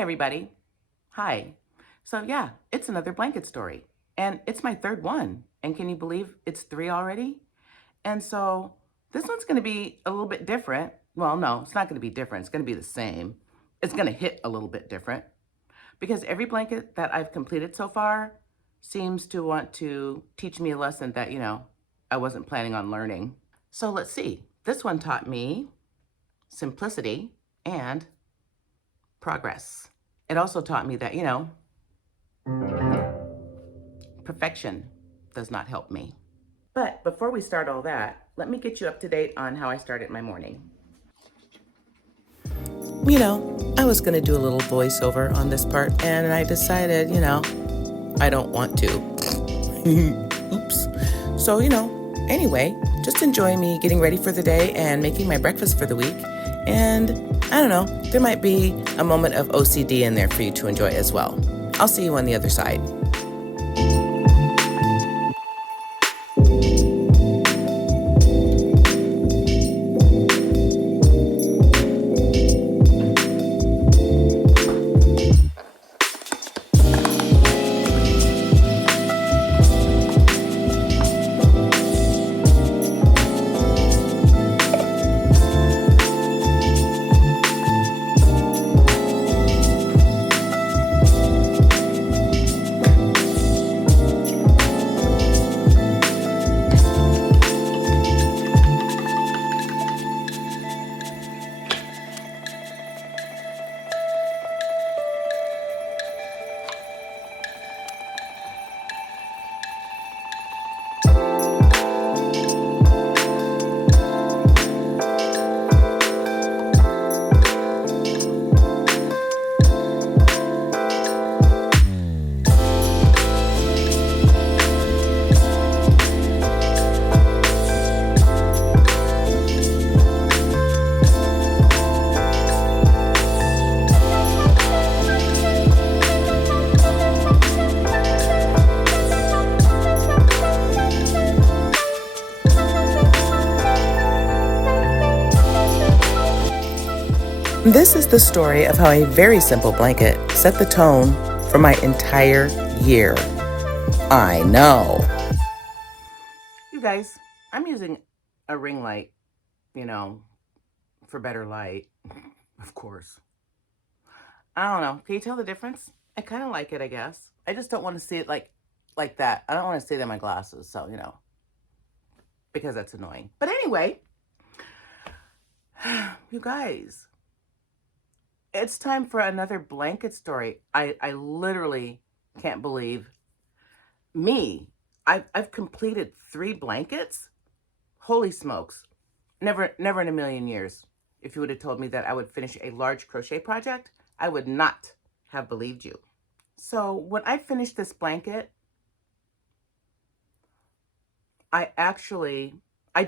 everybody. Hi. So yeah, it's another blanket story. And it's my third one. And can you believe it's three already? And so this one's going to be a little bit different. Well, no, it's not going to be different. It's going to be the same. It's going to hit a little bit different because every blanket that I've completed so far seems to want to teach me a lesson that, I wasn't planning on learning. So let's see. This one taught me simplicity and progress. It also taught me that, perfection does not help me. But before we start all that, let me get you up to date on how I started my morning. I was going to do a little voiceover on this part, and I decided, I don't want to. Oops. So, anyway, just enjoy me getting ready for the day and making my breakfast for the week. And I don't know, there might be a moment of OCD in there for you to enjoy as well. I'll see you on the other side. This is the story of how a very simple blanket set the tone for my entire year. I know. You guys, I'm using a ring light, for better light, of course. I don't know. Can you tell the difference? I kind of like it, I guess. I just don't want to see it like that. I don't want to see it in my glasses, so, because that's annoying. But anyway, you guys, it's time for another blanket story. I literally can't believe me. I've completed 3 blankets. Holy smokes. Never in a million years. If you would have told me that I would finish a large crochet project, I would not have believed you. So when I finished this blanket, I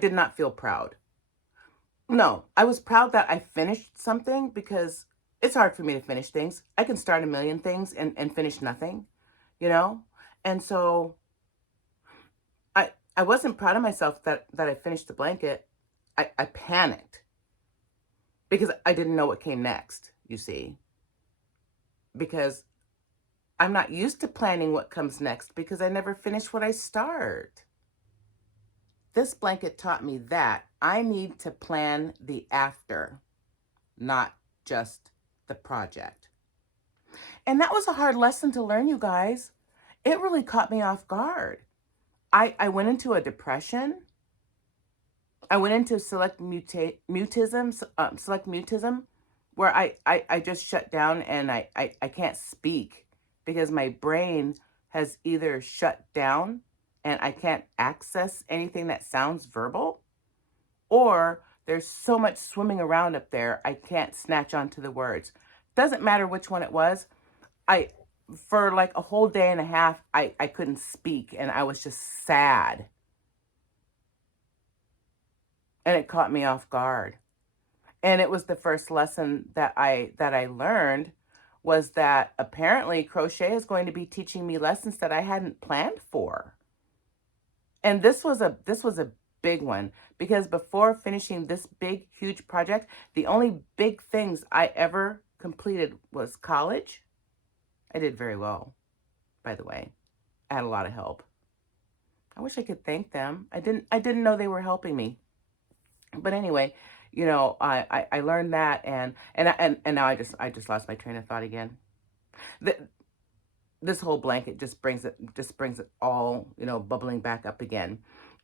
did not feel proud. No, I was proud that I finished something because it's hard for me to finish things. I can start a million things and finish nothing, And so I wasn't proud of myself that I finished the blanket. I panicked because I didn't know what came next, you see. Because I'm not used to planning what comes next because I never finish what I start. This blanket taught me that I need to plan the after, not just the project. And that was a hard lesson to learn, you guys. It really caught me off guard. I went into a depression. I went into select mutism, where I just shut down and I can't speak because my brain has either shut down and I can't access anything that sounds verbal, or there's so much swimming around up there, I can't snatch onto the words. Doesn't matter which one it was. For like a whole day and a half, I couldn't speak and I was just sad. And it caught me off guard. And it was the first lesson that I learned was that apparently crochet is going to be teaching me lessons that I hadn't planned for. And this was a big one because before finishing this big, huge project, the only big things I ever completed was college. I did very well, by the way. I had a lot of help. I wish I could thank them. I didn't know they were helping me. But anyway, I learned that, and now I just lost my train of thought again. The, this whole blanket just brings it all, bubbling back up again.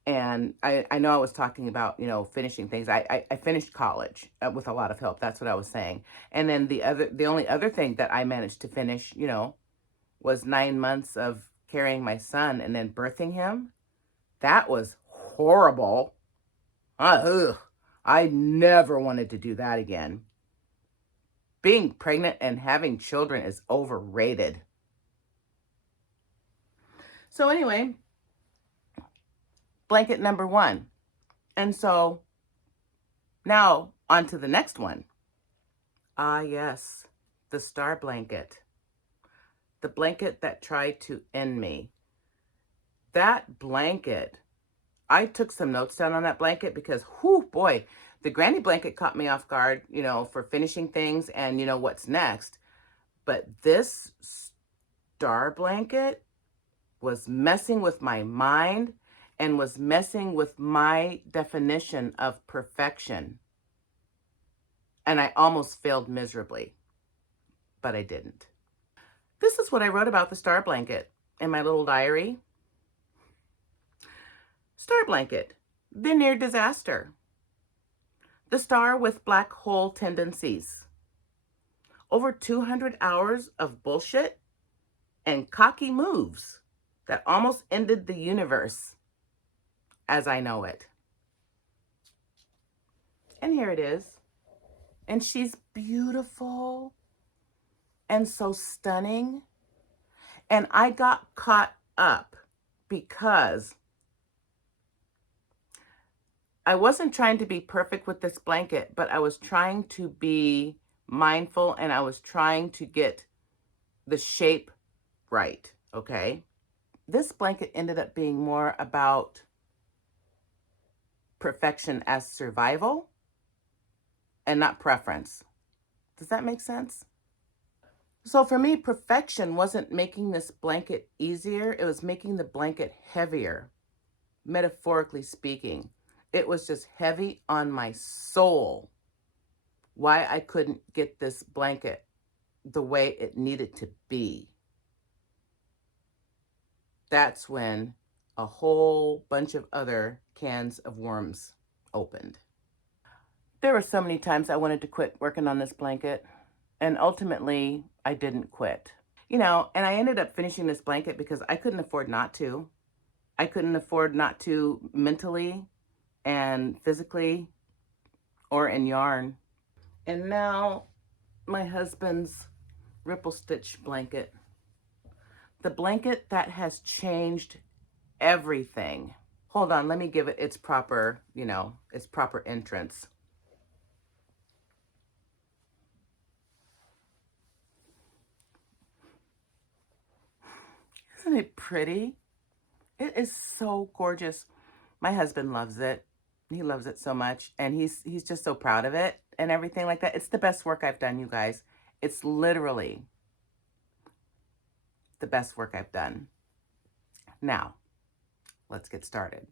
And I know I was talking about, finishing things. I finished college with a lot of help. That's what I was saying. And then the only other thing that I managed to finish, was 9 months of carrying my son and then birthing him. That was horrible. Ugh. I never wanted to do that again. Being pregnant and having children is overrated. So anyway, blanket number one. And so now on to the next one. Ah, yes, the star blanket. The blanket that tried to end me. That blanket, I took some notes down on that blanket because, whoo, boy, the granny blanket caught me off guard, for finishing things and what's next. But this star blanket was messing with my mind and was messing with my definition of perfection. And I almost failed miserably, but I didn't. This is what I wrote about the star blanket in my little diary. Star blanket, the near disaster. The star with black hole tendencies. Over 200 hours of bullshit and cocky moves that almost ended the universe as I know it. And here it is. And she's beautiful and so stunning. And I got caught up because I wasn't trying to be perfect with this blanket, but I was trying to be mindful and I was trying to get the shape right, okay? This blanket ended up being more about perfection as survival and not preference. Does that make sense? So for me, perfection wasn't making this blanket easier. It was making the blanket heavier, metaphorically speaking. It was just heavy on my soul. Why I couldn't get this blanket the way it needed to be. That's when a whole bunch of other cans of worms opened. There were so many times I wanted to quit working on this blanket, and ultimately I didn't quit. And I ended up finishing this blanket because I couldn't afford not to. I couldn't afford not to mentally and physically or in yarn. And now my husband's ripple stitch blanket. The blanket that has changed everything. Hold on, let me give it its proper, its proper entrance. Isn't it pretty? It is so gorgeous. My husband loves it. He loves it so much, and he's just so proud of it and everything like that. It's the best work I've done, you guys. It's literally the best work I've done. Now, let's get started.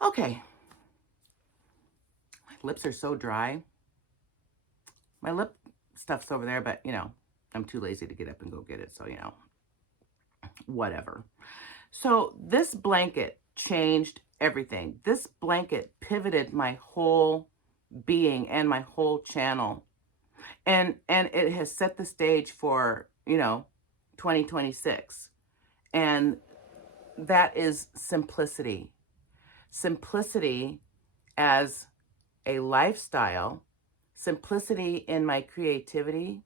Okay. My lips are so dry. My lip stuff's over there, but, I'm too lazy to get up and go get it, so, whatever. So this blanket changed everything. This blanket pivoted my whole being and my whole channel. And it has set the stage for, 2026. And that is simplicity. Simplicity as a lifestyle, simplicity in my creativity,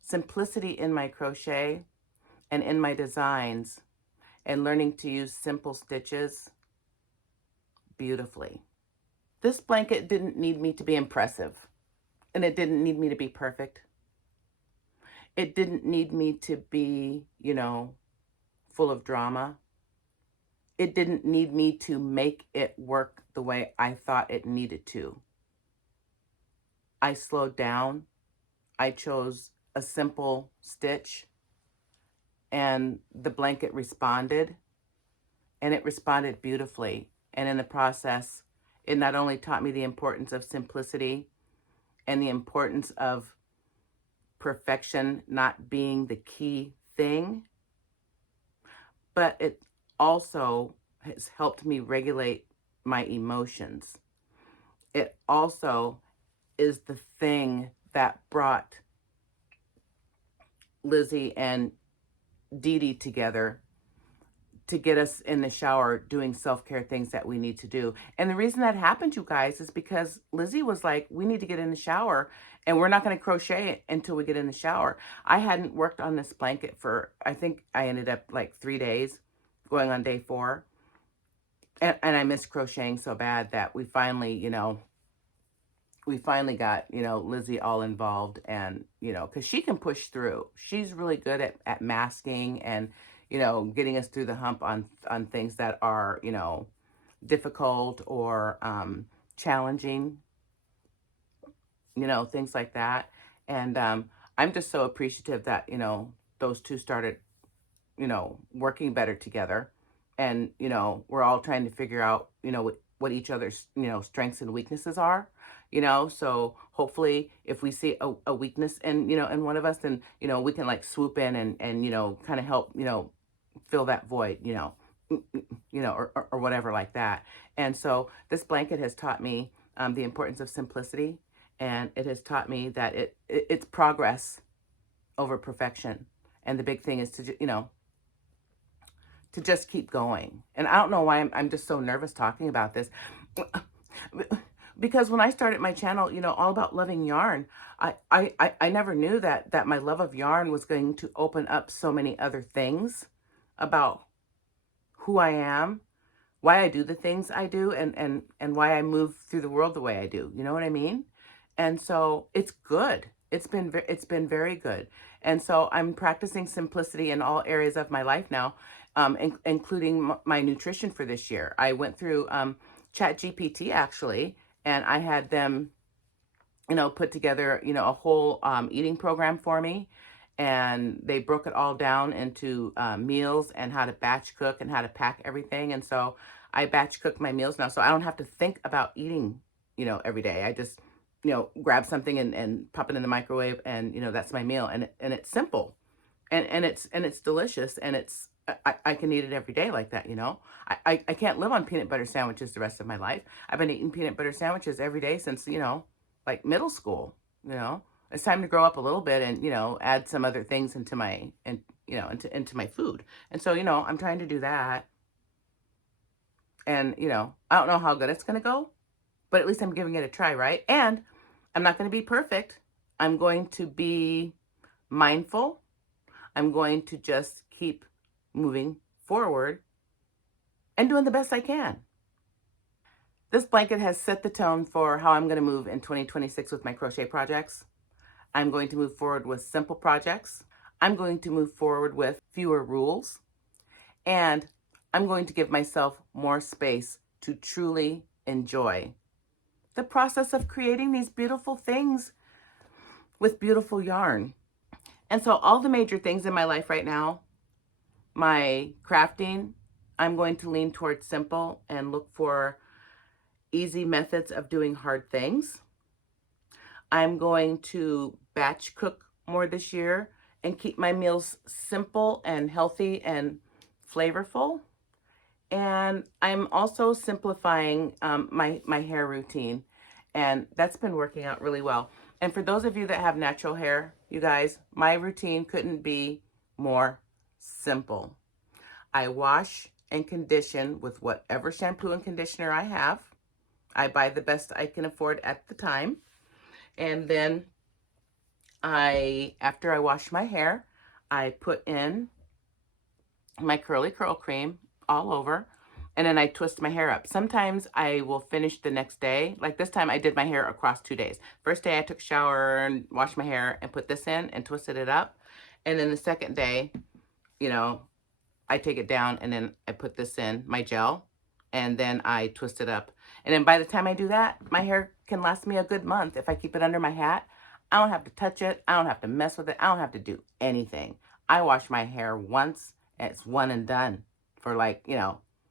simplicity in my crochet and in my designs, and learning to use simple stitches beautifully. This blanket didn't need me to be impressive, and it didn't need me to be perfect. It didn't need me to be, full of drama. It didn't need me to make it work the way I thought it needed to. I slowed down. I chose a simple stitch, and the blanket responded, and it responded beautifully. And in the process, it not only taught me the importance of simplicity and the importance of perfection not being the key thing, but it also has helped me regulate my emotions. It also is the thing that brought Lizzie and Dee Dee together to get us in the shower doing self-care things that we need to do. And the reason that happened, you guys, is because Lizzie was like, we need to get in the shower, and we're not going to crochet until we get in the shower. I hadn't worked on this blanket for, I think I ended up like 3 days, going on day 4. And I missed crocheting so bad that we finally got, Lizzie all involved, and, because she can push through. She's really good at masking and, getting us through the hump on things that are, difficult or challenging, things like that. And I'm just so appreciative that, those two started, working better together. And, we're all trying to figure out, what each other's, strengths and weaknesses are, so hopefully if we see a weakness in, in one of us, then, we can like swoop in and, kind of help, fill that void, or whatever like that. And so this blanket has taught me the importance of simplicity, and it has taught me that it's progress over perfection. And the big thing is to, to just keep going. And I don't know why I'm just so nervous talking about this. Because when I started my channel, all about loving yarn, I never knew that my love of yarn was going to open up so many other things about who I am, why I do the things I do, and why I move through the world the way I do. You know what I mean? And so it's good. It's been very good. And so I'm practicing simplicity in all areas of my life now, including my nutrition for this year. I went through Chat GPT actually, and I had them, put together, a whole eating program for me. And they broke it all down into meals and how to batch cook and how to pack everything. And so I batch cook my meals now, so I don't have to think about eating, every day. I just, grab something and pop it in the microwave, and, that's my meal. And it's simple, and it's delicious, and I can eat it every day like that, I can't live on peanut butter sandwiches the rest of my life. I've been eating peanut butter sandwiches every day since, like middle school, It's time to grow up a little bit and, add some other things into my, into my food. And so, I'm trying to do that. And, I don't know how good it's going to go, but at least I'm giving it a try, right? And I'm not going to be perfect. I'm going to be mindful. I'm going to just keep moving forward and doing the best I can. This blanket has set the tone for how I'm going to move in 2026 with my crochet projects. I'm going to move forward with simple projects. I'm going to move forward with fewer rules. And I'm going to give myself more space to truly enjoy the process of creating these beautiful things with beautiful yarn. And so all the major things in my life right now, my crafting, I'm going to lean towards simple and look for easy methods of doing hard things. I'm going to batch cook more this year and keep my meals simple and healthy and flavorful. And I'm also simplifying my hair routine, and that's been working out really well. And for those of you that have natural hair, you guys, my routine couldn't be more simple. I wash and condition with whatever shampoo and conditioner I have. I buy the best I can afford at the time. And then after I wash my hair, I put in my curly curl cream all over, and then I twist my hair up. Sometimes I will finish the next day. Like this time I did my hair across 2 days. First day I took a shower and washed my hair and put this in and twisted it up. And then the second day, I take it down and then I put this in, my gel, and then I twist it up. And then by the time I do that, my hair can last me a good month. If I keep it under my hat, I don't have to touch it. I don't have to mess with it. I don't have to do anything. I wash my hair once and it's one and done for like,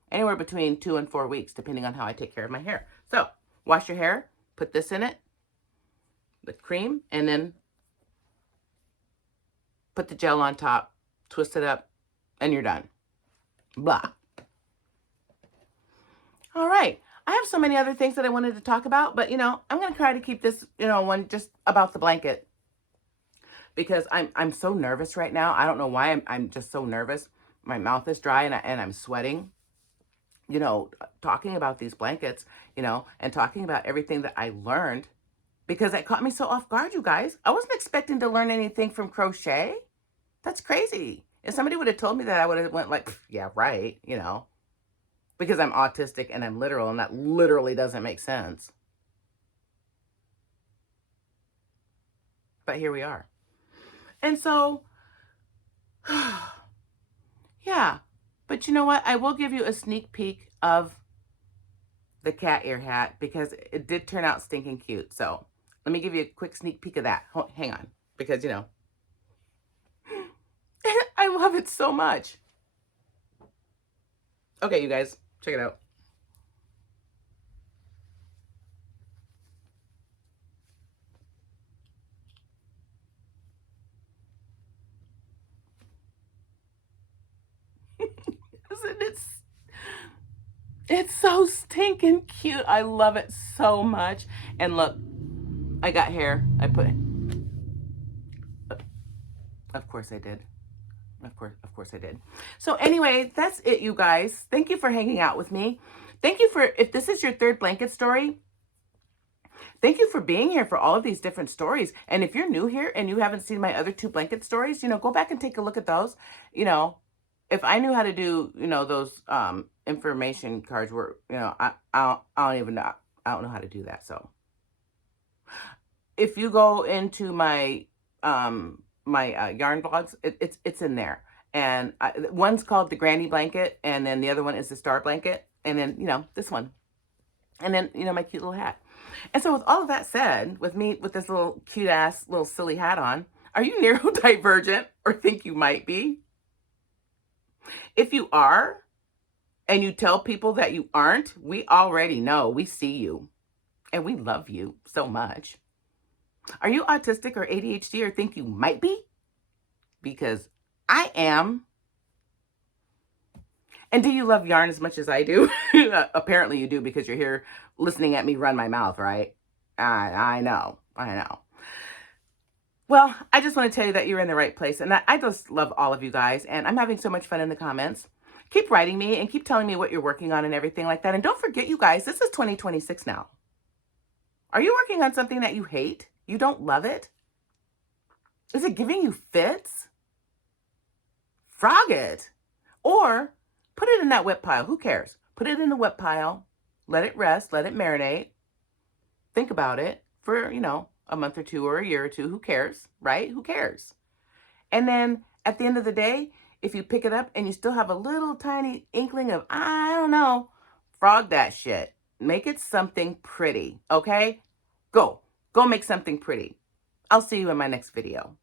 anywhere between 2 and 4 weeks, depending on how I take care of my hair. So wash your hair, put this in it, the cream, and then put the gel on top, twist it up, and you're done. Blah. All right. I have so many other things that I wanted to talk about, but, I'm going to try to keep this, one just about the blanket because I'm so nervous right now. I don't know why I'm just so nervous. My mouth is dry and I'm sweating, talking about these blankets, and talking about everything that I learned because it caught me so off guard, you guys. I wasn't expecting to learn anything from crochet. That's crazy. If somebody would have told me that, I would have went like, yeah, right, because I'm autistic and I'm literal, and that literally doesn't make sense. But here we are. And so, yeah. But you know what? I will give you a sneak peek of the cat ear hat because it did turn out stinking cute. So let me give you a quick sneak peek of that. Hang on. Because, I love it so much. Okay, you guys, check it out. Isn't it? It's so stinking cute. I love it so much. And look, I got hair. I put it. Of course I did. Of course I did. So anyway, that's it, you guys. Thank you for hanging out with me. Thank you for, if this is your third blanket story, thank you for being here for all of these different stories. And if you're new here and you haven't seen my other 2 blanket stories, go back and take a look at those. If I knew how to do, those information cards were, I don't even know. I don't know how to do that. So if you go into my my yarn blogs, it's in there. And one's called the granny blanket, and then the other one is the star blanket, and then this one, and then my cute little hat. And so with all of that said, with me with this little cute ass little silly hat on, are you neurodivergent or think you might be? If you are, and you tell people that you aren't, we already know. We see you, and we love you so much. Are you autistic or ADHD or think you might be? Because I am. And do you love yarn as much as I do? Apparently you do because you're here listening at me run my mouth, right? I know. Well, I just want to tell you that you're in the right place. And I just love all of you guys. And I'm having so much fun in the comments. Keep writing me and keep telling me what you're working on and everything like that. And don't forget, you guys, this is 2026 now. Are you working on something that you hate? You don't love it? Is it giving you fits? Frog it. Or put it in that wet pile. Who cares? Put it in the wet pile. Let it rest. Let it marinate. Think about it for, a month or 2 or a year or 2. Who cares? Right? Who cares? And then at the end of the day, if you pick it up and you still have a little tiny inkling of, I don't know, frog that shit. Make it something pretty. Okay? Go make something pretty. I'll see you in my next video.